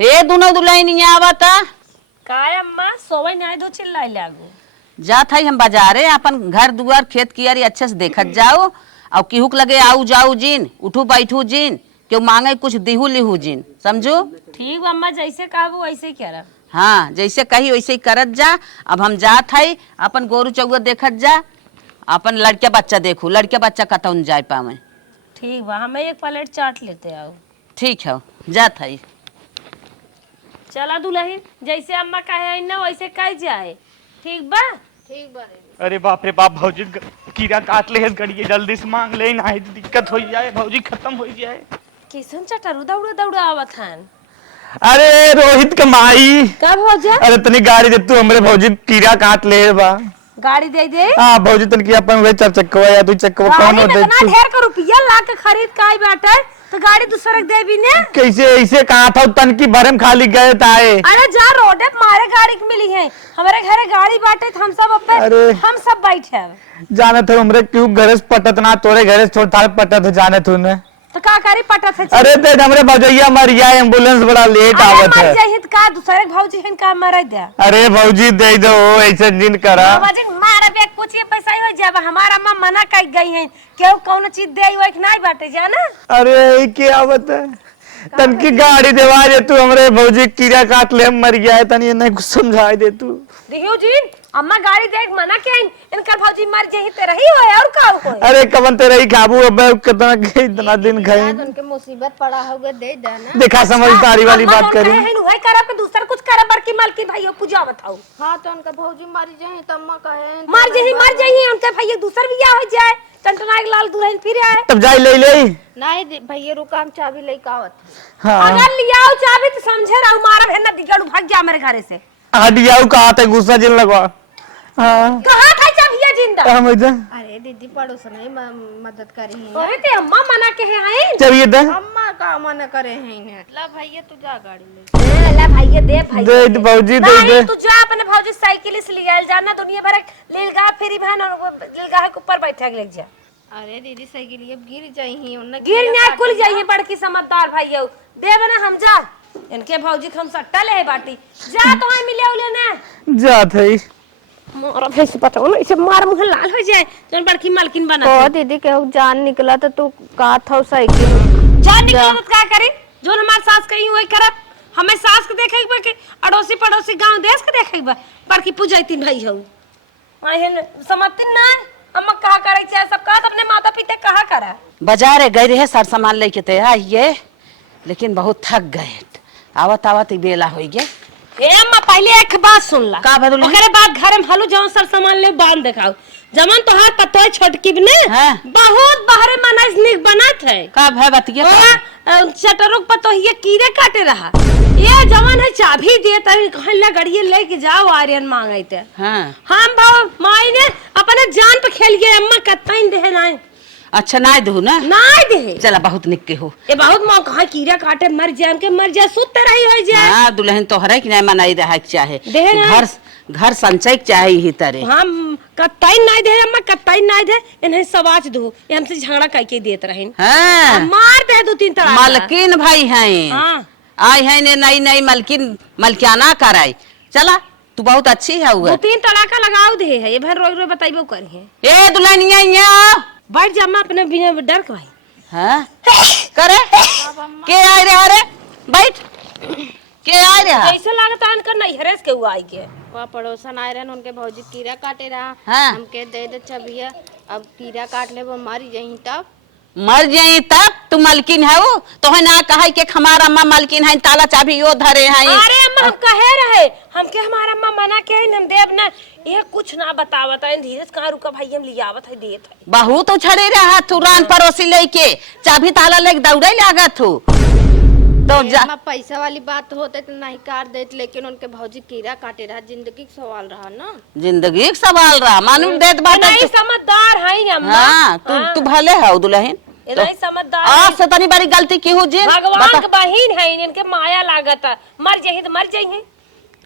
हे दोनों दुल्हनिया आवता काय अम्मा सोवे नहीं दो चिल्लाई लागो जात है हम बाजारे अपन घर दुआर खेत कियारी अच्छे से देखत जाओ और किहुक लगे आऊ जाऊ जिन उठू बैठू जिन क्यों मांगे कुछ दिहू लिहू जिन समझो। ठीक बा अम्मा जैसे कहबो वैसे करब। हाँ जैसे कही वैसे ही करत जा। अब हम जात है अपन गोरू चौगत देखत जा अपन लड़के बच्चा देखू लड़के बच्चा कतौन जाए पावे। ठीक बा हमें एक प्लेट चाट लेते आओ। ठीक है जात है। चला दुल्हन जैसे अम्मा कहे ना वैसे कह जाए ठीक बा। ठीक बा। अरे बाप रे बाप भौजी कीड़ा काट ले गड़िए जल्दी से मांग ले ना दिक्कत हो जाए भौजी खत्म हो जाए। किसन चटर दौड़ दौड़ आवत हन। अरे रोहित कमाई कब हो जा। अरे तनी गाड़ी दे तू हमरे भौजी कीड़ा काट ले बा। गाड़ी दे दे। हां भौजी तन की अपन वे चार चक्कवा या तू चक्कवा कौन हो दे इतना ढेर का रुपया ला के खरीद काई बाटे तो गाड़ी दूसरे दे भी ने कैसे ऐसे कहा था तन की भरम खाली गए ताए। अरे जा रोडे मारे गाड़ी मिली है हमारे घरे गाड़ी बाटे हम सब अरे हम सब बैठे जाने थे हमरे क्यों घरे पटत ना तोरे घरे छोड़ था पटत जाने तूने तो का करी पटत है। अरे ते हमरे भजैया मर गया एम्बुलेंस बड़ा लेट आवत है। मर जाई त का दूसरे भौजी हन का मर दे। अरे भौजी दे दो ऐसे जिन करा भौजी मारे बे कुछ पैसा ही हो जाबा हमारा अम्मा मना कर गई है केहू कौन चीज दे होई नहीं बाटे जाना। अरे क्या आवत है तन की गाड़ी देवा दे तू हमरे भौजी कीड़ा काट ले मर गया है तनी नहीं कुछ समझाई दे तू। देखियो जी अम्मा गाड़ी देख मना के इनकर भौजी मर जाई ते रही होय और का होय। अरे कवन ते रही खाबू अब कितना इतना दिन खाए उनके मुसीबत पड़ा होगा दे देना। देखा समझदारी वाली बात करी है वही करब के दूसर कुछ करब बरकी मालकी भाइयो पूजा बताओ। हां तो उनका भौजी मर जाए त अम्मा कहे मर जाई हमके भैया दूसर बियाह हो जाए टंटना के लाल दुल्हन फिर आए तब जाई ले ले नहीं भैया रुका हम चाबी लेके आवत। हां अगर लियाओ चाबी तो समझे रहा मारा है ना दिगड़ भाग जा मेरे घरे से। हटियाऊ कहा था गुस्सा जिन लगवा। हां कहां था चाबिया जिंदा। हम इधर अरे दीदी पड़ोस नहीं मदद करी है ओए ते अम्मा मना के है आए चलिए दे अम्मा का मना करे हैं ला भैया तू जा गाड़ी ले ले भैया दे भैया दे भौजी दे दे तू जा अपने भौजी साइकिल से ले जाना दुनिया भर लीलगाह फेरी बहन और लीलगाह के ऊपर बैठा के ले जा। अरे दीदी साइकिल ये गिर जाई ही उन गिर ना कुल जाई है बड़की समझदार भैया देव ना हम जा इनके भौजी हम सट्टा ले बाटी जा तो है मिले उले ना जा थई मोरा भैंस पटाओ ना इसे मार मुंह लाल हो जाए जन बड़की मालकिन बना ओ दीदी के जान निकला तो तू का था साइकिल जान निकला तो क्या करी जो हमार सास कही वही करब हमें सास के देखे के अड़ोसी पड़ोसी गांव देश के देखे बड़की पूजैतिन भाई हो आहन समझतिन ना अम्मा का करे चाहे सब का अपने माता पिता कहा करा। बाजार गए रहे सर सामान लेके ते आइए लेकिन बहुत थक गए आवत आवत ही बेला हो गया। ए अम्मा पहले एक बात सुन ला का बदलू ओकरे बाद घर में हलू जाओ सर सामान ले बांध दिखाओ जमन तोहार पतोय छोटकी ने हाँ। बहुत बाहरे मनाइस निक बनत है का भय बतिया चटरुक पतोहिया कीड़े काटे रहा ये जवन है चाबी दे तभी कहला गड़िए लेके जाओ आर्यन मांगे थे। हाँ हम भाव माई ने अपने जान पे खेल गए अम्मा कतई दे नहीं अच्छा ना दू ना नहीं दे चला बहुत निक के हो ये बहुत मौका है कीड़ा काटे मर जाए के मर जाए सुत रही हो जाए। हाँ दुल्हन तो हरे कि नहीं मनाई रहा चाहे देह घर घर संचय चाहे ही तरह हम कतई नहीं दे अम्मा कतई नहीं दे इन्हें सवाच दो ये हमसे झगड़ा करके देत रहे हाँ मार दे दो तीन तरह मालकिन भाई हैं हाँ आई है ने नई नई मलकिन मलकियाना कराई चला तू बहुत अच्छी है दो तीन तड़ाका लगाओ दे है ये भर रोज रोज बताइबो करी है ए दुल्हनिया यहाँ बैठ जा अम्मा अपने बिना डर के भाई। हाँ करे के आए रे अरे बैठ के आए रे ऐसे लागत आन कर नहीं हरेस के हुआ आई के वहाँ पड़ोसन आए रहे उनके भौजी कीड़ा काटे रहा हाँ। हमके दे दे चाबिया अब कीड़ा काट ले वो मर जाई तब मर जाई तब तू मलकिन है वो तो है ना कहा कि हमारा अम्मा मलकिन है ताला चाबी यो धरे हैं। अरे अम्मा हम कहे रहे हमके हमारा अम्मा मना के है हम देव ना ये कुछ ना बतावत है धीरज कहाँ रुका भाई हम लियावत है देत है बहुत उछड़े रहा तू रान पड़ोसी लेके चाबी ताला लेके दौड़े लागत हो तो पैसा वाली बात होते तो नहीं काट देते लेकिन उनके भौजी कीड़ा काटे रहा जिंदगी का सवाल रहा ना जिंदगी का सवाल रहा मालूम देत बात नहीं समझदार है अम्मा। हाँ तू भले है दुल्हन नहीं समझदार आज से तनी बड़ी गलती की हो जी भगवान के बहिन है इनके माया लागत है मर जाही तो मर जाही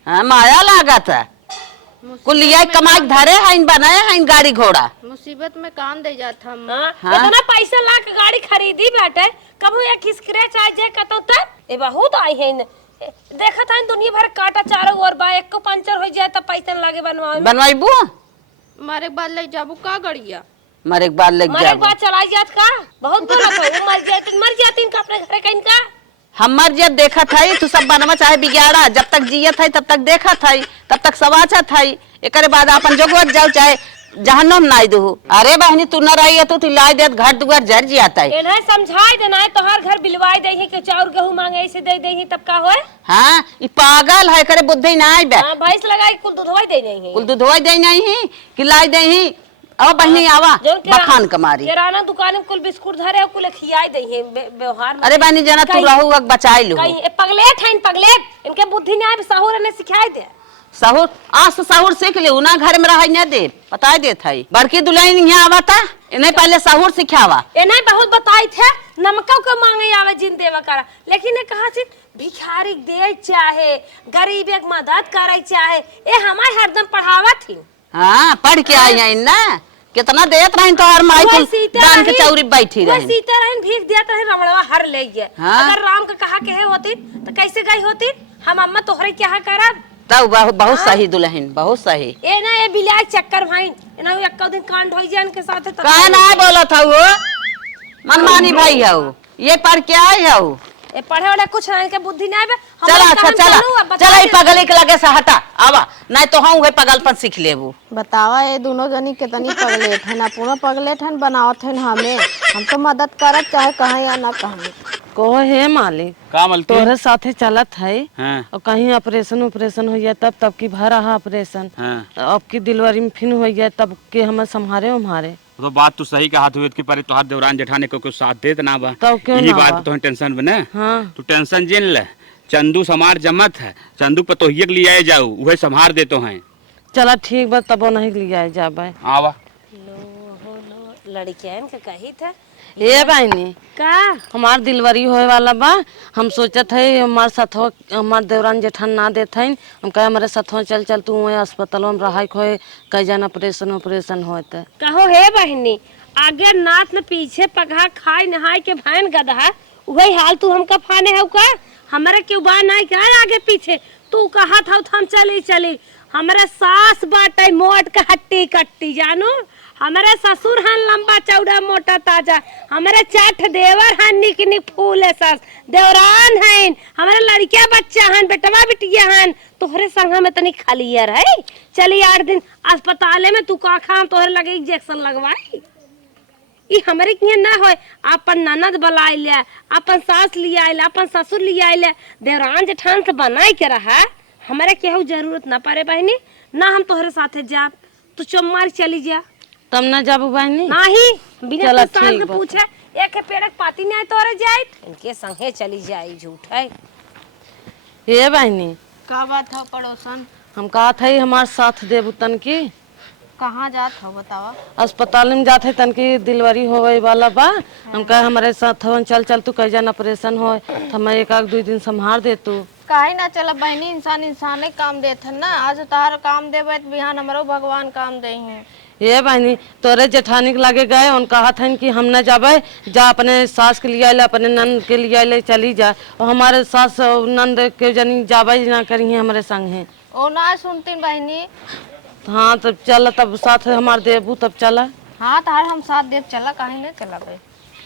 हाँ माया लागत है कुलिया कमाई धरे हैं बनाए हैं गाड़ी घोड़ा मुसीबत में काम दे जाता हम हाँ। इतना पैसा ला के गाड़ी खरीदी बैठे कबो या खिसकरे चाहे जे कतो तक ए बहुत आई है देखा था दुनिया भर काटा चारों ओर बा, एक को पंचर हो जाए तब पैसा न लागे बनवावे में। बनवाइबू मारे बाद ले जाबू का गड़िया मरे एक बार लग मारे जा बात चलाई जात का बहुत बोला था, मर जाती इनका अपने घरे का इनका। हमर जब देखा था तू सब बनवा चाहे बिगाड़ा, जब तक जिया था तब तक देखा था, तब तक सवाचा था, एक बाद अपन जोगवत जाओ चाहे जहन्नम नाई दो। अरे बहनी तू न रही है तो लाई दे घर दुआर जर जाता है। इन्हें समझाई देना है तोहार घर बिलवाई दे कि चाउर गेहूं मांगे ऐसे दे दे तब का होए। हाँ ये पागल है करे बुद्धि ना आई बे। हां भैंस लगाई कुल दूधवाई दे नहीं कुल दूधवाई दे नहीं कि लाई दे ही। अब बहनी आवा बखान कमारी किराना दुकान में कुल बिस्कुट धरे कुल खियाई दे व्यवहार में। अरे बहनी जना तू रहू अग बचाई लो कहीं पगलेट है, इन पगलेट इनके बुद्धि नहीं आए सहूर ने सिखाई दे। सहूर आज तो सहूर सीख ले ना घर में रह न दे बता दे थाई बड़की दुल्हन यहाँ आवा था इन्हें पहले सहूर सिखावा। इन्हें बहुत बताई थे नमका को मांगे आवे जिन देवा करा, लेकिन ने कहा थी भिखारी दे चाहे गरीब एक मदद करे चाहे ए हमारे हरदम पढ़ावा थी। हाँ पढ़ के आई है ना कितना देत रही तो हर माई कुल दान के चौरी बैठी रही सीता रहन भीख देत रहे रमणवा हर ले गए। हाँ? अगर राम का कहा के होती तो कैसे गई होती, हम अम्मा तोहरे क्या करब। तब बहुत सही दुल्हन बहुत सही। ए ना ये बिलाय चक्कर भाई ना एक दिन कांड होई जान के साथ का ना बोला था वो मनमानी भाई है वो ये पर क्या है वो ए पढ़े वाला कुछ नहीं के बुद्धि नहीं है। चला अच्छा चला चला पगले के लगे से हटा आवा नहीं तो हम उहे पगलपन सीख लेबू। बतावा ये दोनों जनी कितनी पगलेट है ना पूरा पगलेट है बनावत है हमें, हम तो मदद करत चाहे कहीं या ना कहीं। को है मालिक का मलती तोरे साथे चलत है हाँ। और कहीं ऑपरेशन हो जाए तब की भर रहा ऑपरेशन हाँ। अब की डिलीवरी में फिर हो जाए तब के हम संभारे हमारे तो बात तो सही कहा हुए कि पर तोहार देवरान जेठाने को कुछ साथ देत ना बा तो क्यों यही ना बात बा? तो टेंशन बने हाँ तू टेंशन जिन ले चंदू समार जमत है चंदू पर तो के लिए जाऊ वह संभार दे तो हैं। चला ठीक बा तब नहीं लिया जाबे आवा लड़कियां के कही थे ए बहनी का हमार डिलीवरी होए वाला बा, हम सोचत है हमार साथवा हमार देवरान जेठान ना देत है, हम कहे हमारे साथवा चल चल तू वहीं अस्पताल में रहा खोए कई जन ऑपरेशन होते। कहो हे बहनी आगे नाथ न पीछे पगहा खाए नहाए के भैन गधा वही हाल तू हमका फाने है का हमारे के बात नहीं क्या आगे पीछे तू कहा था हम चली चली हमारे सास बाटे मोट का हट्टी कट्टी जानो हमारे ससुर हन लंबा चौड़ा मोटा ताजा हमारे चाठ देवर हन निक निक फूल है सास देवरान हन हमारे लड़किया बच्चा हन बेटवा बिटिया हन तोहरे संग में तनी खालियर है चली 8 दिन अस्पताल में तू का खाम तोहरे लगे इंजेक्शन लगवाई ई हमारे के ना होय अपन ननद बुलाए ले अपन सास लिया आइले अपन ससुर लिया आइले देवरान जेठान से बनाई के रहा हमारे केहू जरूरत ना पड़े बहनी ना हम तोहरे साथे जाब तू चुम्मार चली जा तब ना जाबू बहनी नहीं बिना चला साल ठीक के बा। पूछे एक के पेड़ के पाती नहीं तोरे जाए इनके संगे चली जाई झूठ है। ए बहनी का बात है पड़ोसन, हम कहा था हमार साथ देबू तन की कहाँ जात हो बतावा। अस्पताल में जाते तन की डिलीवरी होवे वाला बा, हम कहे हमारे साथ हो चल चल तू कई जन ऑपरेशन हो हमें 1-2 दिन संभार दे तू। काहे ना चला बहनी इंसान इंसाने काम देत है ना, आज तार काम देवे तो बिहान हमारो भगवान काम दे हैं। ये बहनी तोरे जेठानी के लगे गए उन कहा था कि हम न जाबे जा अपने सास के लिए आइले अपने नंद के लिए आइले चली जा और हमारे सास और नंद के जनी जाबे ना करी हमारे संग है ओ ना सुनतीन बहनी। हाँ तब चल तब साथ हमारे देबू तब चला। हाँ तार हम साथ देव चला काहे नहीं चला बे।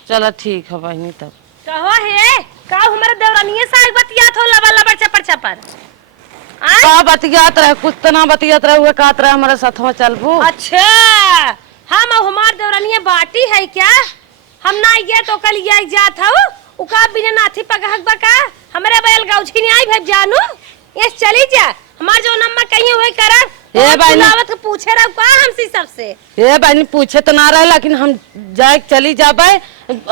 चला ठीक है बहनी तब कहो हे का हमारे देवरानिए साग बतियात हो लबा लबा चपर चपर का बतियात रहे कुछ तो ना बतियात रहे हुए कहत रहे हमारे साथ में चलबू। अच्छा हम हमार देवरानिए बाटी है क्या हम ना ये तो कल ये जात हो उका बिना नाथी पगहक बका हमारे बैल गाउछी नहीं आई भेज जानू ये चली जा हमार जो नंबर कहीं हुए करा ए बहनी बुलावत के पूछे रहो का हमसी सबसे ए बहनी पूछे तो ना रहे लेकिन हम जाए चली जाबे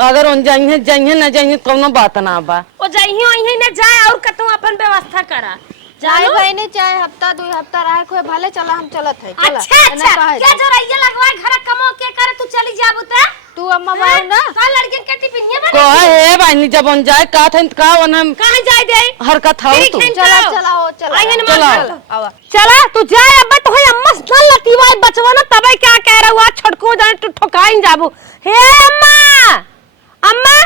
अगर उन जाइए न जाइए कोनो बात ना बा ओ जाइयो यही न जाए और कतौ अपन व्यवस्था करा जाए बहनी चाहे हफ्ता 2 हफ्ता रहे कोई भले चला हम चलत है चला। अच्छा क्या जो रहिए लगवाए घर कमो के करे तू चली जाबू त तू अम्मा बाऊ ना का लड़किन के टिफिनिया बने को है बहनी जब उन जाए का था का उन कहां जाए दे हरकत हो तू चला चला ओ चला आइए न चला। आवा चला तू जाए अब तो है अम्मा न लतीवा बचवा न तबे क्या कह रहा हुआ छटको जाने तू ठोकाइन जाबू हे अम्मा अम्मा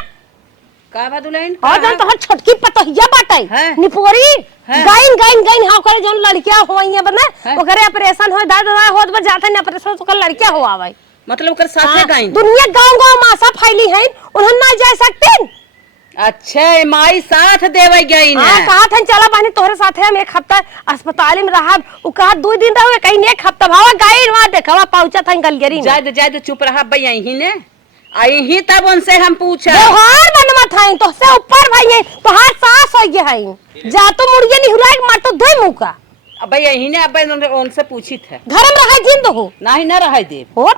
का बा दुल्हन और जन तोहर छोटकी पतोहिया बाटे हैं? निपोरी हैं? गाइन हां करे जोन लड़कियां होइए बने ओकरे ऑपरेशन हो दाद होत ब जाते ने ऑपरेशन तो लड़कियां हो आवे मतलब ओकर साथे गई दुनिया गांव मासा फैली है उन्हन ना जा सकते। अच्छा माई साथ देवे गई ने हां कहा था चला बहनी तोहरे साथे हम एक हफ्ता अस्पताल में रहब उ कहा 2 दिन रहो कहीं एक हफ्ता भावा गाइन वहां देखवा पहुंचा था गलगरी में जाय चुप रहा भैया ही ने आई ही तब उनसे हम पूछा व्यवहार बनवा था तो से ऊपर भाई है तोहार सास हो गया है जा तो मुर्गे नहीं हुराई मार तो दे मुंह का अब भैया ही ने अब उनसे पूछी थे घर में रहा दिन तो नहीं ना रह दे हो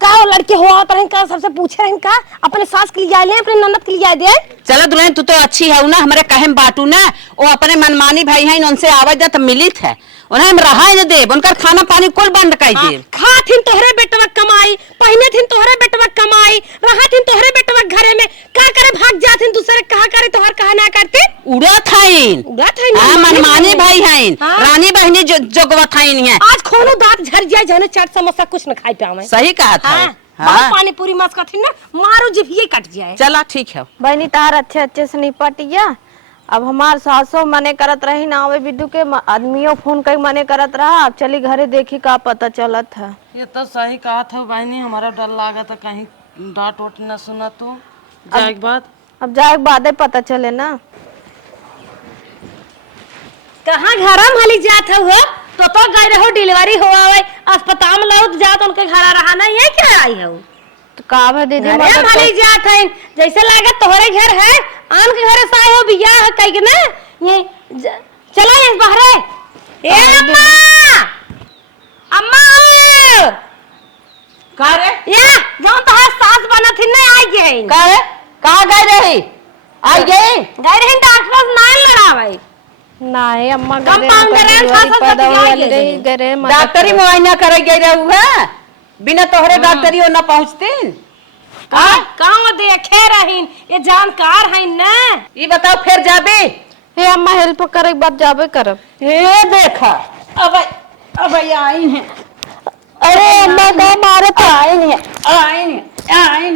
का लड़के हो आता रहे का सबसे पूछे रहे का अपने सास के लिए आए ले अपने ननद के लिए आए दे चलो दुल्हन तू तो अच्छी है ना हमारे कहम बाटू ना वो अपने मनमानी भाई हैं उनसे आवाज तो मिलित है उन्हें हम रहा न दे उनका खाना पानी कुल बंद कर दे खा थिन तोहरे बेटवा कमाई पहने थिन तोहरे बेटवा कमाई रहा थिन तोहरे बेटवा घरे में का करे भाग जाथिन दूसरे कहा करे तोहर कहा ना करते उड़त हैं हां मनमानी भाई हैं रानी बहनी जोगवत हैं आज खोलो दांत झड़ जाए जने चाट समोसा कुछ न खाई पावे सही कहा था हां पानी पूरी मत कथिन ना मारो जिभिए कट जाए चला ठीक है बहनी तार अच्छे से निपटिया। अब हमार सासो मने करत रही ना आवे बिड्डू के आदमियों फोन कई मने करत रहा। अब चली घरे देखी का पता चलत है। ये तो सही कहा था बहनी हमारा डर लगा था कहीं डांट वाट न सुना तो जाए बाद अब जाए बाद पता चले ना कहां घरम हली जात हो तो गए रहो डिलीवरी हो आवे अस्पताल में लो जात उनके घर रहा ना ये क्या आई है तो का है दीदी घरे भले जात है जैसे लागत तोहरे घर है आन के घरे साए हो बियाह है कई के ना ये चला इस बहरे ए अम्मा अम्मा का रे या जो तो है सास बना थी नहीं आई गई का रे कहां गए रही आई गई गए रही डॉक्टर ना लड़ावे नहीं अम्मा गरे डॉक्टरी मुआयना करे गई रहू है बिना तोहरे डॉक्टरी ना पहुंचतीन कहां देखे रहीन ये जानकार है ना ये बताओ फिर जाबे हे अम्मा हेल्प करे बात जाबे करब हे देखा अब आई है अरे अम्मा का मारत आई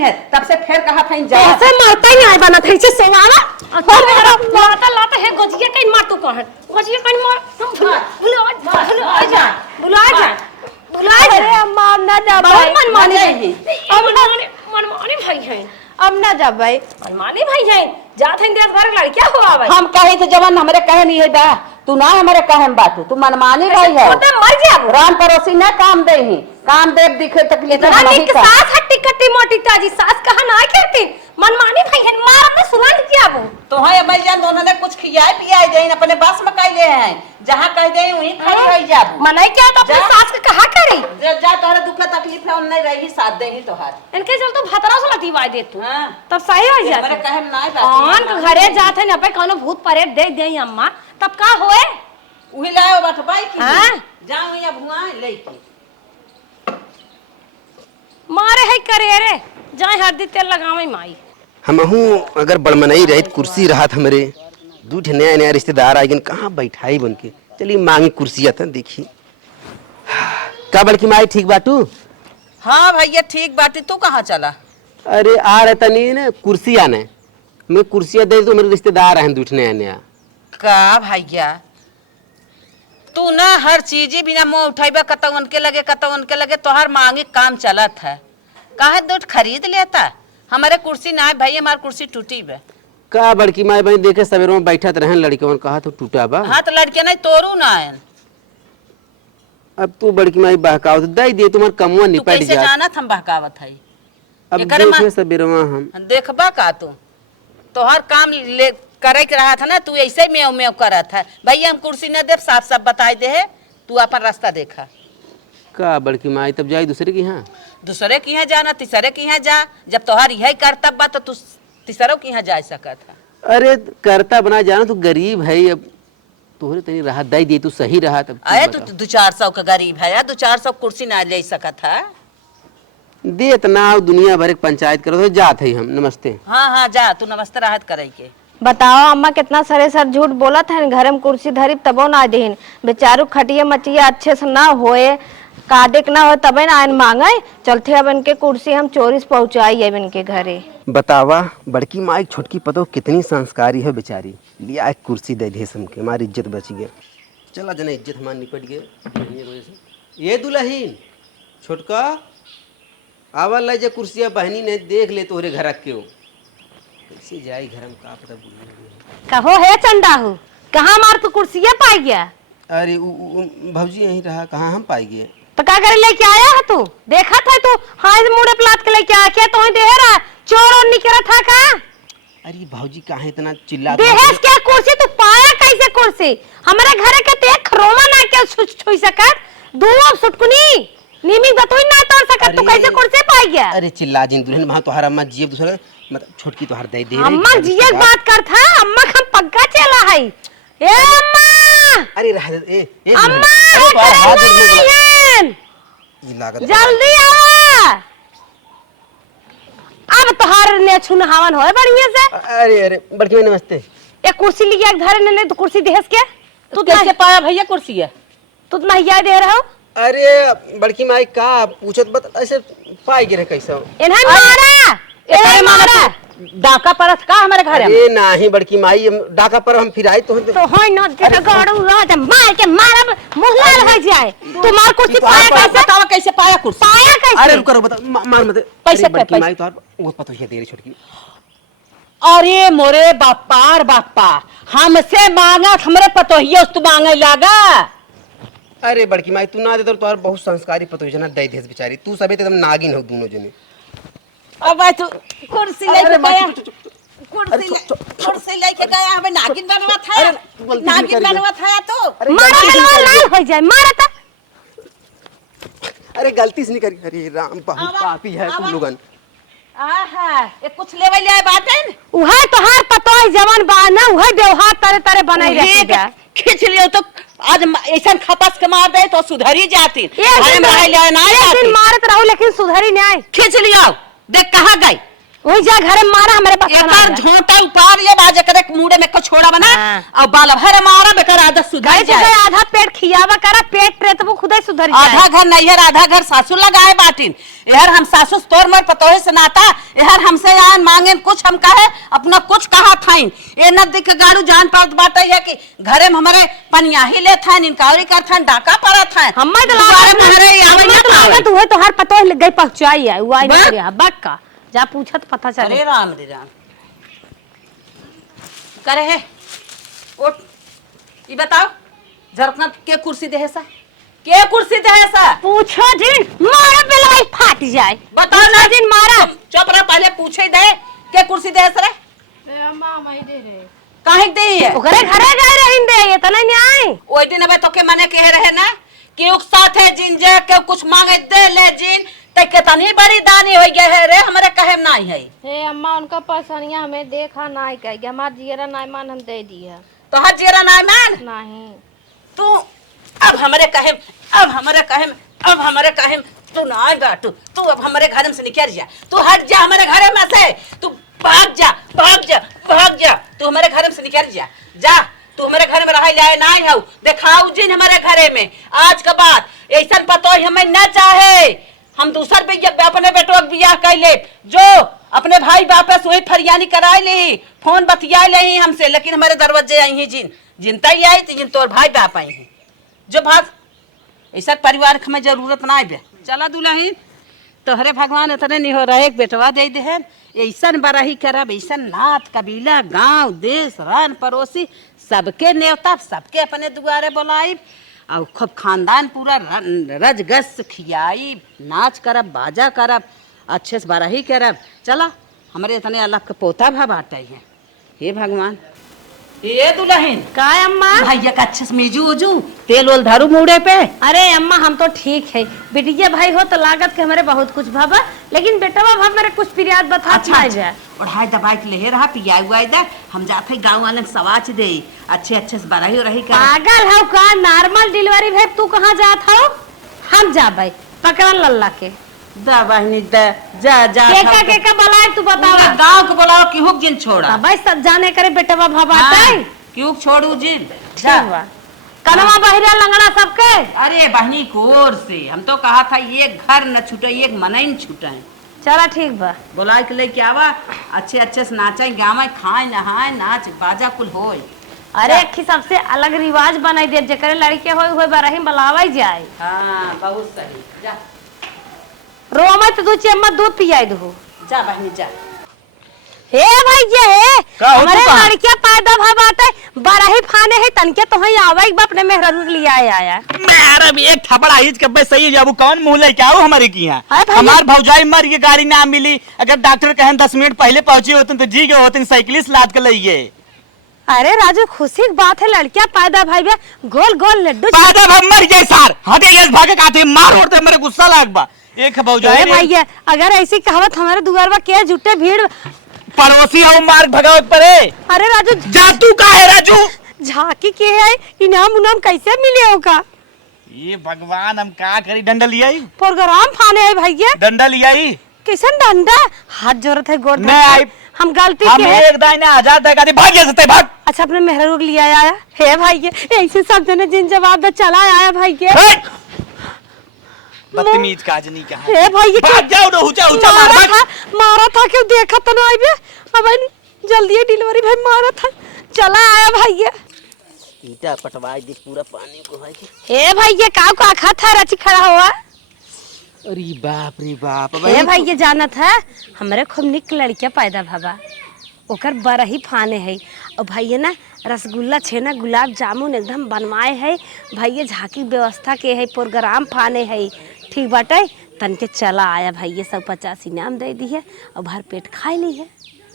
है तब से फिर कहा था जा ऐसे मारता ही नहीं बना थे सवाना लाता है गोजिया कहीं मार तू कहां गोजिया कहीं मार बुला जा अरे अम्मा अब ना जा मनमानी भाई है अब ना जा भाई मनमानी भाई है जात है देश भर लड़कियां हुआ भाई हम कहे थे जवान हमरे कहे नहीं है दा तू ना हमारे कहे बातू तू मनमानी भाई है मर जाबो राम पड़ोसी ना काम दे ही काम दे दिखे तकलीफ रानी के साथ हट्टी कट्टी मोटी ताजी सास कहा ना करती मनमानी भाई है मार में सुरंड किया वो तो है भाई जान दोनों ने कुछ खियाए पियाए देन अपने बस में कह ले हैं जहां कह दे वहीं खाई रह जाबू मनाई क्या तो अपनी सास के कहा करी जा तोहरे दुख में तकलीफ है उन्हें रही साथ देही तोहार इनके चल तो भतरा से लती वाई दे तू हां तब सही हो हमारे जाता कहे ना कौन के घरे जाते न पे कोनो भूत प्रेत दे दे अम्मा तब का होए उही लायो बट भाई की हां जाऊं या भुआ लेके मारे है करे रे जाए हरदी तेल लगावे माई हमहू अगर बड़मनई रहित कुर्सी रहत हमरे दूठ नया नया रिश्तेदार आइगन कहाँ बैठाई बन के चलिए मांगी कुर्सिया था देखी का बल्कि माई ठीक बाटू हां भैया ठीक बात तू कहां चला अरे आ रहा तनी ना कुर्सी आने मैं कुर्सियां दे तो मेरे रिश्तेदार हैं दूठ नया नया का भैया तू ना हर चीज बिना मुंह उठाइबा कतवन के लगे तोहार मांगे काम चलत है काहे दूठ खरीद लेता हमारे कुर्सी ना है भाई हमार कुर्सी टूटी बे का बड़की माई बहन देखे सवेरों में बैठत रहन लड़के कहा तो टूटा बा हाँ तो लड़के नहीं तोरू ना आयन अब तू बड़की माई बहकाव तो दे दिए तुम्हार कमुआ तू निपट कैसे जा जानत हम बहकावत है अब एकरे देखे मा- सवेरों हम देखबा का तू तोहर काम ले करे के रहा था ना तू ऐसे मेव मेव करत है भैया हम कुर्सी न दे साफ साफ बताई दे है तू अपन रास्ता देखा का बड़की माई तब जाई दूसरे की यहाँ दूसरे की यहाँ जाना तीसरे की यहाँ जा जब तोहार यही करतब बा तो तू तीसरों की यहाँ जा सकत है अरे करता बना जाना तू गरीब है अब तोहरे तनी राहत दई दी तू सही रहा तब आए तू 200-400 का गरीब है 200-400 कुर्सी ना ले सकत है देत ना दुनिया भर के पंचायत करो तो जात है हम नमस्ते हाँ हाँ जा तू नमस्ते राहत करे के बताओ अम्मा कितना सरे सर झूठ बोला था घर में कुर्सी धरी तबो ना देन बेचारू खटिया मचिया अच्छे से ना होए कादिक ना हो तबे ना आन मांगे चलते अब इनके कुर्सी हम चोरी से पहुंचाई अब इनके घरे बतावा बड़की माँ एक छोटकी पतो कितनी संस्कारी है बेचारी, लिया एक कुर्सी दे दी सबके, हमारी इज्जत बच गई। चला जना इज्जत हमारी निपट गए। ये दुल्हन छोटका आवा ला जे कुर्सिया बहनी ने देख ले तोरे घर के हो कैसे जाई घर में का पता बुढ़ी। कहो है चंडाहू कहाँ मार तू कुर्सियाँ पाई गया? अरे भौजी यहीं रहा, कहाँ हम पाई गए। तो क्या करे लेके आया है तू? देखा था तू हाँ मुड़े प्लाट के लेके आया क्या? तो दे रहा चोर और निकला था का? अरे भौजी कहाँ इतना चिल्ला देहस क्या कुर्सी तू पाया कैसे कुर्सी? हमारे घर के ते खरोमा ना क्या छुई सकत दूब सुटकुनी नीमी बतोई ना तोड़ सकत, तू कैसे कुर्सी पाई गया? अरे चिल्ला जिन दुल्हन वहां तोहार अम्मा जीव दूसरा मतलब छोटकी तोहार दे दे अम्मा जीव बात कर था, अम्मा हम पक्का चला है। ए अम्मा, अरे रह ए अम्मा जल्दी आ, अब तोहार ने छुन हवन होए बढ़िया से। अरे बड़की भाई नमस्ते। एक कुर्सी लिया घर ने तो कुर्सी देहस के तू कैसे पाया भैया कुर्सी है? तू तो नहीं दे रहा हो। अरे बड़की माई का पूछत बत ऐसे पाई गिरे कैसे इन्हें मारा, इन्हें मारा डाका परत का हमारे घर में? अरे नहीं बड़की माई डाका पर हम फिर आई तो होय न तेरा गाड़ू राज मार के मारब मुंह लाल हो जाए। तुम्हार कुर्सी पाया कैसे? बतावा कैसे पाया कुर्सी? पाया कैसे? अरे रुको बता मार मत पैसे बड़की माई तोहार वो पता है दे रही छोटकी। अरे मोरे बापा हमसे मांगा हमरे पतोहिया तू मांगे लागा। अरे बड़की माई तू ना दे तो तोहार बहुत संस्कारी पतो जना दे देस बेचारी, तू सबे एकदम नागिन हो दोनों जने। अब तू कुर्सी लेके गया, कुर्सी लेके गया हमें नागिन बनवा था, नागिन बनवा था तो मारा लाल हो जाए मारा था। अरे गलती से नहीं करी। अरे राम बहुत पापी है तुम लोगन। आहा ये कुछ लेवे ले बाटन उहे तोहार पतोय जवान बाना उहे व्यवहार तरे तरे बनाई रखेगा। खींच लियो तो आज ऐसा खपस के मार दे तो सुधरी जाती। एक दिन मारत रहू लेकिन सुधरी नहीं। खींच लियो देख कहाँ गई वही जा घर में मारा हमारे एकर झोंटा उपार ले बाजे करे मुड़े में को छोड़ा बना और बाल भर मारा बेकर आदत सुधर जाए। आधा पेट खियावा करा पेट प्रेत वो खुद ही सुधर जाए। आधा घर नहीं है आधा घर सासू लगाए बाटिन। यार हम सासू तोर मर पतोहे से नाता यार हमसे यार मांगे कुछ हम कहे अपना कुछ कहा थाइन ये न देख गाड़ू जान पात बाटे है कि घरे में हमारे पनिया ही ले थाइन इनकारी कर थाइन डाका पड़ा थाइन हम्मा तो लागत हुए तो हर पतोह गई पहुंचाई है वो आई नहीं बक्का जा पूछत पता चले। अरे राम रे राम करे है उठ ये बताओ झरकना के कुर्सी दे सा के कुर्सी दे सा पूछो जिन मारा बेलाई फाट जाए। बताओ ना जिन मारा चुप रह पहले पूछे दे के कुर्सी दे रे अम्मा मैं दे रहे काहे दे है ओकरे घरे गए रहिन दे ये तना न्याय ओई दिन अब तो के मने कह रहे ना कि उक साथ है जिन जे के कुछ मांगे दे ले जिन ते के तनी बड़ी दानी हो गए है रे हमरे कहे नहीं है। हे अम्मा उनका पसंदिया हमें देखा नहीं कह हमार जियरा नहीं मान हम दे दिया तो हर जेरा नहीं मान नहीं तू अब हमरे कहे अब हमरे कहे तू ना आएगा तू अब हमारे घर में से निकल जा तू हट जा हमारे घर में से तू भाग जा तू हमारे घर में से निकल जा तू हमारे घर में रह जाए ना हो दिखाऊ जिन हमारे घरे में आज के बाद ऐसा पतो हमें न चाहे हम दूसर भी अपने बेटो बियाह कर ले जो अपने भाई वापस वही फरियानी कराए ले फोन बतिया ले हमसे लेकिन हमारे दरवाजे आई ही जिनता ही आई तो जिन तोर भाई बाप आई है जो भाग ऐसा परिवार में जरूरत ना है। चला दुल्हन तोहरे भगवान इतने नहीं हो रहे बेटवा दे दे ऐसा बराही करब ऐसा नात कबीला गांव देश रान पड़ोसी सबके न्योता सबके अपने दुआरे बुलाई और खूब खानदान पूरा रज गस खियाई नाच करब बाजा करब अच्छे से बराही करब। चला हमारे इतने अलग के पोता भा बाटे हैं। हे भगवान ये दुल्हन का अम्मा भैया का अच्छे से मेजू उजू तेल ओल धारू मुड़े पे। अरे अम्मा हम तो ठीक है बेटिया भाई हो तो लागत के हमारे बहुत कुछ भाबा लेकिन बेटवा भाव मेरे कुछ प्रियाद बता अच्छा जाए और हाय दवाई के ले रहा पिया हुआ इधर हम जाते गांव वाले सवाच दे अच्छे से बराही रही कर पागल हो का नॉर्मल डिलीवरी भाई तू कहाँ जात हो हम जा भाई पकड़न लल्ला के दवाई दे जा केका बुलाए तू बतावा गांव को बुलाओ कि हुक जिन छोड़ा भाई सब जाने करे बेटवा भाबा क्यों छोड़ू जिन कनवा बहिरा लंगड़ा सबके। अरे बहनी कोर से हम तो कहा था ये घर न छूटे एक मनई न छूटे चला ठीक बा। बुला के लेके आवा, अच्छे अच्छे से नाचे गावे खाए नहाए नाच बाजा कुल होए। अरे एक सबसे अलग रिवाज बनाई दे, जकरे लड़के होई बरही बुलावाई जाए। हाँ बहुत सही। जा रो मत, 2 चम्मच दूध पियाई दो। जा बहनी जा। हे भैया हे, हमारे लड़कियां पैदा भबाते बरही फाने है तनके तो ही आवे अपने मेहरारू के लिए आया। मेरा भी एक थप्पड़ आइज के बे सही है, कौन मुंह लेके आओ हमारे की यहाँ। अरे भैया। हमार भौजाई मर के गाड़ी ना मिली, अगर डॉक्टर कहन 10 मिनट पहले पहुंचे होते तो जी गए होते, साइकिलिस्ट लाद के लइए। अरे राजू खुशी की बात है, लड़कियां पैदा भाई बे गोल गोल लड्डू पैदा भब मर गए सार, हटे ये भागे काते मार उड़ते, मेरे गुस्सा लाग बा। एक भौजाई। अरे भैया अगर ऐसी कहावत हमारे दुआरवा के जुटे भीड़ पड़ोसी हो मार भगाओ परे। अरे राजू जातू का है राजू? झाकी के है, इनाम उनाम कैसे मिले होगा? ये भगवान हम का करी, डंडा लिया ही? प्रोग्राम फाने है भैया। डंडा लिया ही? किसन डंडा? हाथ जरूरत है गोड़ मैं आई, हम गलती हम के है। एक दाने आजाद है, भाग जा सकते भाग। अच्छा अपने मेहरारू के लिए आया है भैया, ऐसे सब जने जिन जवाब दे चला आया भैया। बदतमीज काजनी का है। हे भैया भाग जाओ ना, ऊंचा ऊंचा मारा था क्यों देखा तो ना आइबे। अब जल्दी डिलीवरी भाई मारा था, चला आया भैया। ईटा पटवाई दे पूरा पानी को है कि। हे भैया का खा था रची खड़ा हुआ। अरे बाप रे बाप। हे भैया जाना था हमारे खूब निक लड़कियां पैदा भबा, ओकर बरही फाने है। और भैया ना रसगुल्ला छेना गुलाब जामुन एकदम बनवाए है भैया, झांकी व्यवस्था के है, प्रोग्राम फाने है। ठीक बाटे तन के चला आया भैया, 150 इनाम दे दी है और भर पेट खाई ली है।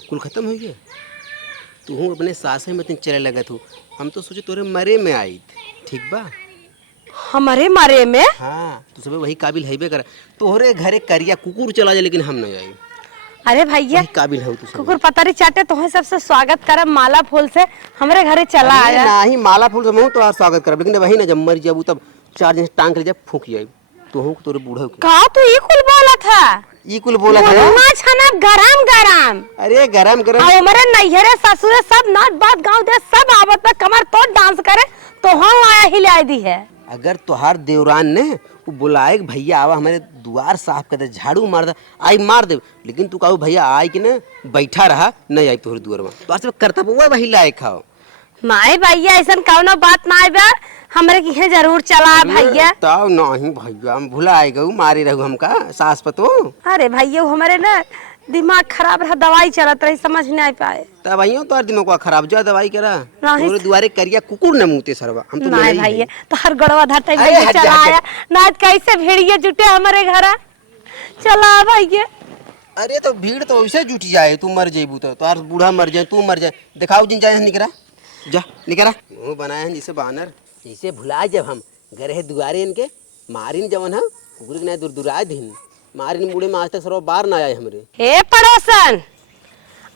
कुल खत्म हो गया? तू अपने सासे में चले लगा तू, हम तो सोचे तोरे मरे में आई। ठीक बा? हमारे मरे में? हाँ तो सब वही काबिल है बे कर। तोहरे घरे करिया कुकुर चला जाए लेकिन हम नहीं आए। अरे भैया काबिल हो तू। कुकुर पतारी चाटे तो सबसे स्वागत करब माला फूल से, हमारे घरे चला आया। नहीं माला फूल से मैं तो स्वागत करब, लेकिन वही ना जब मर जाबू तब 4 दिन टांग ले जब फूक जाए तो हूं तोरे बूढ़ा के। का तू ई कुल बोला था? ई कुल बोला था मुंह छना गरम गरम। अरे गरम गरम। और हमारे नैहरे ससुरे सब नाच बात गांव दे सब आवत में कमर तोड़ डांस करे तो हम आया हिलाई दी है। अगर तोहार देवरान ने वो बुलाए भैया आवा हमारे द्वार साफ कर दे, झाड़ू मार दे, आई मार दे, लेकिन तू कहू भैया आए कि ना बैठा रहा नहीं आई तोहर द्वार में, तो आज करतब हुआ वही लाए खाओ। माई भैया ऐसा कौनो बात ना आए, हमरे की जरूर चला भैया। तब नहीं भैया हम भुलाए गऊ, मारे रहू हमका सास पतो। अरे भैया हमारे ना दिमाग खराब रहा, दवाई चलत रही समझ नहीं पाए। तब आइयो तो दिमाग खराब जा दवाई करा। नहीं। तोरे दुआरे करिया कुकुर न मुते सरवा, हम तो नहीं भैया तो हर गड़वा धरते अरे भैया हट जा, चला हट। आया ना, कैसे भेड़िए जुटे हमारे घर चला भैया। अरे तो भीड़ तो वैसे जुट जाए, तू मर जेबू तो तोहार बूढ़ा मर जाए, तू मर जाए। दिखाओ जिन जाए निकरा, जा निकरा। मुंह बनाए हैं जैसे बानर, जैसे भुलाए जब हम घर है दुआरे इनके मारिन जवन है कुकुर के नहीं दूर दुराए दिन मारिन बूढ़े में आज तक सरो बार ना आए हमरे। हे पड़ोसन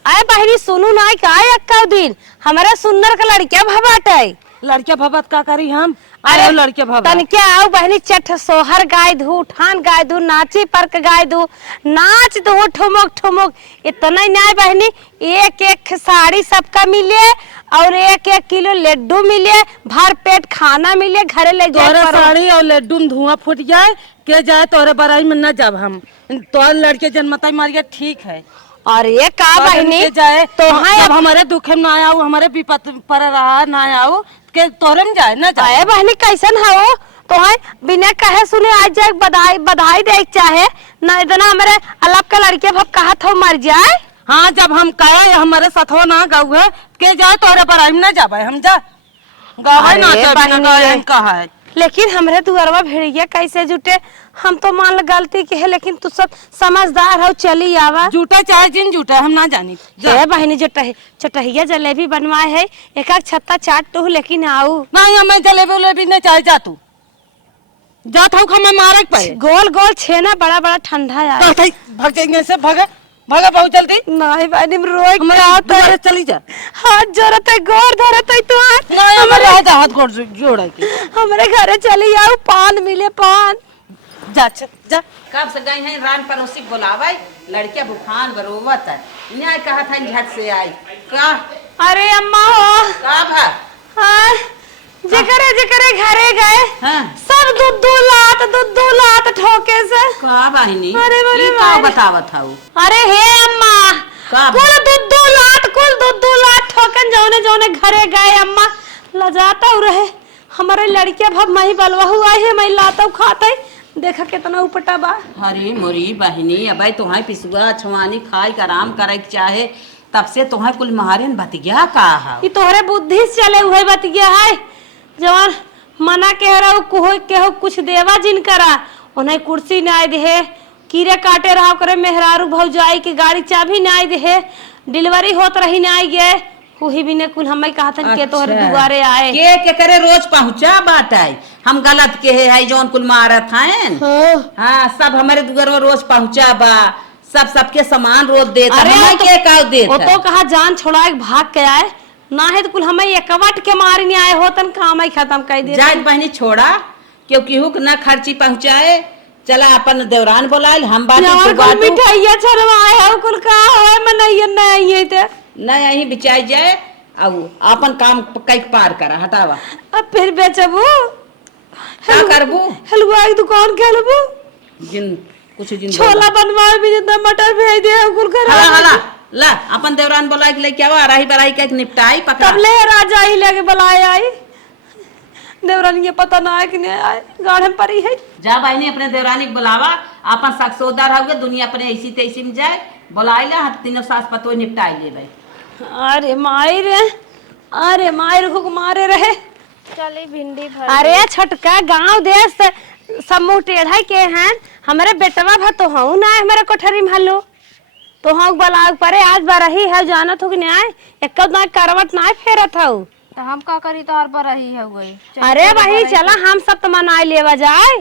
आए बहनी सुनू ना का अक्का दिन हमारा सुंदर का लड़किया भबाटे। लड़किया भबत का करी हम? अरे अरे लड़किया भबत तन क्या आओ बहनी चट सोहर गाय धू ठान गाय धू नाची परक गाय धू नाच दो ठुमक ठुमक। इतना ही नहीं बहनी, एक एक साड़ी सबका मिले और एक एक किलो लड्डू मिले, भर पेट खाना मिले, घरे ले तोरे जाए साड़ी और लड्डू में धुआं फूट जाए के जाए, तोरे बराई में न जब हम तोहर लड़के जन्मता मारिया ठीक है। और ये का तोहरे बहनी के जाए तो तो हाँ जब हमारे दुखे में ना आओ, हमारे विपत पर रहा ना आओ के तोरे में जाए ना जाए। आए बहनी कैसन हो तो है बिना कहे सुने आज जाए बधाई बधाई दे चाहे ना, इतना हमारे अलग का लड़के भब कहा था मर जाए। हाँ जब हम कहे हमारे सथवा ना गऊ है के जाए तोरे बराई में ना जाए, हम जा गावे ना अरे जाए बहनी। बिना गावे कहा है। लेकिन हमरे दुआरवा भेड़िया कैसे जुटे, हम तो मान गलती की है, लेकिन तू सब समझदार हो चली आवा। जूटा चाहे जिन जूटा हम ना जानी। हे बहनी जो चटहिया जलेबी बनवाए है एक एक छत्ता चाट तो लेकिन आऊ नहीं हमें जलेबी उलेबी नहीं चाहे, जा तू जा था हमें मारक पे गोल गोल छेना बड़ा बड़ा ठंडा यार। भाग जाएंगे से भागा भागा बहुत जल्दी। नहीं बहनी रोई हमारे चली जा, हाथ जोड़त है गोर धरत है तू नहीं हमारे हाथ गोड़ जोड़ा के हमारे घरे चली आओ, पान मिले पान। जा जा। कब से गई हैं रान पड़ोसी बुलावाई, लड़कियां बुखान बरोबत है, इन्हें कहा था झट से आई का। अरे अम्मा हो का भा हाँ, जेकरे के करे घरे गए हाँ। सब दूध लात ठोके से। का बहनी अरे बड़े ई का भाई। बतावत हऊ अरे हे अम्मा का कुल दूध लात ठोकन जौने जौने घरे गए अम्मा लजाता रहे हमारे लड़किया भब मही बलवा हुआ है मैं लाता खाते देखा कितना उपटा बा। अरे मोरी बहनी अब तुम्हारे पिसुआ छुआनी खाई के आराम करे के चाहे तब से तुम्हारे कुल महारेन बतिया का है ये तोहरे बुद्धि से चले हुए बतिया है जवान मना कह रहा केहो कुछ देवा जिन करा उन्हें कुर्सी नहीं दे कीड़े काटे रहा करे मेहरारू भौजाई की गाड़ी चाबी नहीं दे डिलीवरी होत रही नहीं गए वही भी ने कुल हमें कहा था के तोहरे दुआरे आए के करे रोज पहुंचा बाटाई हम गलत के है जौन कुल मारत हैं हाँ सब हमारे दुआर में रोज पहुंचा बा सब सबके सामान रोज देता अरे हमें के का देता वो तो कहा जान छोड़ा के भाग के आए ना है तो कुल हमें एकवट के मार नहीं आए होतन काम ही खत्म कर दे जात बहनी छोड़ा क्योंकि हुक न खर्ची पहुंचाए चला अपन देवरान बोलाइल हम बात यार कुल मिठाइया छरवाए है कुल का होए मनैया नहीं है ते न यही बिचाई जाए अब अपन काम कई पार करा हटावा अब फिर बेचबू का करबू हलवा की दुकान खेलबू जिन कुछ दिन छोला बनवाए भी जितना मटर भेज दे कुल कर हला हला ला अपन देवरान बोला के लेके आवा राही बराही के निपटाई पकड़ा तब ले राजा ही लेके बुलाए आई देवरानी ये पता ना है कि नहीं आए गाढ़े में पड़ी है जा बहनी अपने देवरानी के बुलावा अपन साग सौदा रहोगे दुनिया अपने ऐसी तैसी में जाए बुलाई ला तीनों सास पतो निपटाई ले भाई अरे मायर हुक मारे रहे चली भिंडी भर अरे छोटका गांव देश से सब मुंह टेढ़ा के हैं हमारे बेटवा भा तो हूँ ना हमारे कोठरी में हलो तो हाँ बलाग परे आज बरही है जानत हो कि नहीं एक ना करवट ना फेरत हूँ तो हम का करी तोहर पर रही है गई अरे वही चला हम सब तो मनाई लेवा जाए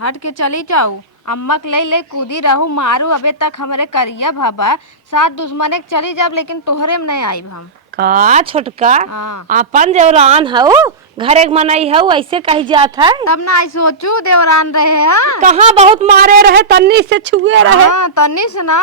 हट के चली जाऊ अम्मा के ले कूदी रहू मारू अबे तक हमारे करिया भाबा साथ दुश्मने के चली जाब लेकिन तोहरे में नहीं आई हम का छोटका हाँ। अपन देवरान हऊ घर एक मनाई हऊ ऐसे कही जात है तब ना आई सोचू देवरान रहे हाँ कहाँ बहुत मारे रहे तन्नी से छुए रहे हाँ तन्नी से ना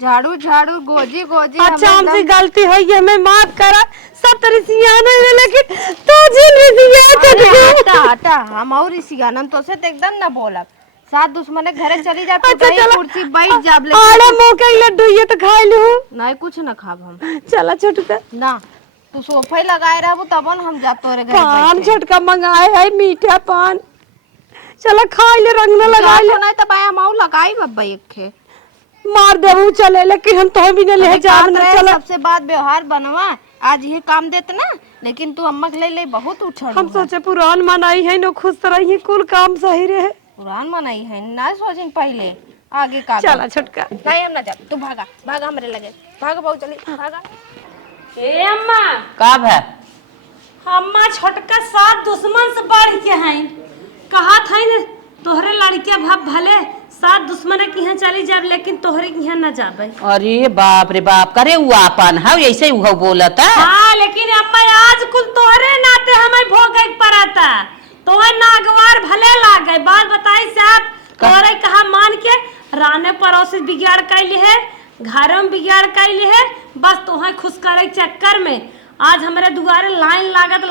झाड़ू झाड़ू गोजी गोजी अच्छा हमसे गलती हुई है मैं माफ करा सब तरह सियाना है लेकिन तू जिन रिसिया कर हटा हटा हम और सियानम तो से एकदम ना बोलब साथ दुश्मने घरे चली जा अच्छा, चला। कुर्सी बैठ जाब आड़ा मौके लड्डू ये तो खाई लू नहीं कुछ ना खाब हम चला छोटका ना तू सोफे लगाए रहबू तब हम जाब तोरे घर पान छोटका मंगाए है मीठा पान चला खाई ले रंग न लगा ले नहीं तो बाया माऊ लगाई बब्बा एक खे मार देबू चले लेकिन हम तो भी न ले जा चला सबसे बात व्यवहार बनवा आज ये काम देते ना लेकिन तू अम्मा के ले बहुत उछल हम सोचे पुरान मनाई है न खुश रही कुल काम सही रहे पुरान मनाई है ना सोचिन पहले आगे का चला छोटका नहीं हम ना जा तू भागा भागा हमरे लगे भागा बहु चली भागा ए अम्मा कब है अम्मा छोटका साथ दुश्मन से बढ़ के हैं कहा था न तोहरे लड़किया भाव भले साथ दुश्मन के यहाँ चली जाब लेकिन तोहरे के यहाँ न जाबे अरे बाप रे बाप करे हुआ अपन हाँ ऐसे ही बोलता हाँ लेकिन अम्मा आज कुल तोहरे नाते हमें भोगे पड़ता तोहर नागवार भले लाग गए बात बताई साहब तोहरे कहा मान के राने पड़ोसी बिगाड़ कैली है घर में बिगाड़ कैली है बस तोहे खुश करे चक्कर में आज हमारे दुआरे लाइन लागत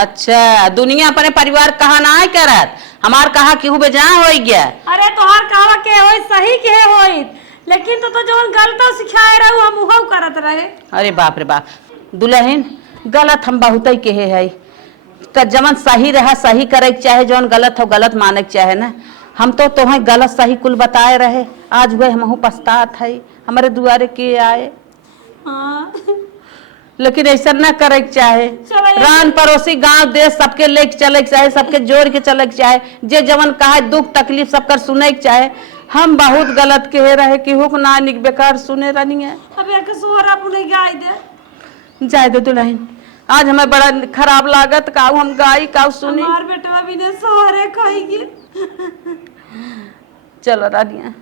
अच्छा दुनिया अपने परिवार कहा ना करत हमार कहा केहू बेजा हो गया अरे तोहार कहा के होई सही के होई लेकिन तो जवन गलत सिखाए रहू हम उहो करत रहे अरे बाप रे बाप दुल्हन गलत हम बहुत ही कहे है जवन सही रहा सही करे के चाहे जवन गलत हो गलत माने के चाहे ना हम तो तुम्हें गलत सही कुल बताए रहे आज हुए हम पछतात है हमारे दुआरे के आए हाँ लेकिन ऐसा न करे के चाहे रान पड़ोसी गांव देश सबके लेके चले के चाहे सबके जोड़ के चले के चाहे जे जवन कहा दुख तकलीफ सबकर सुने के चाहे हम बहुत गलत कहे रहे कि हुक ना निक बेकार सुने रहनी है अब एक सोहरा पुने गाय दे जाए दो दुल्हन आज हमें बड़ा खराब लागत काऊ हम गाई काऊ सुनी हमार बेटवा भी ने सोहरे खाई के चलो रानिया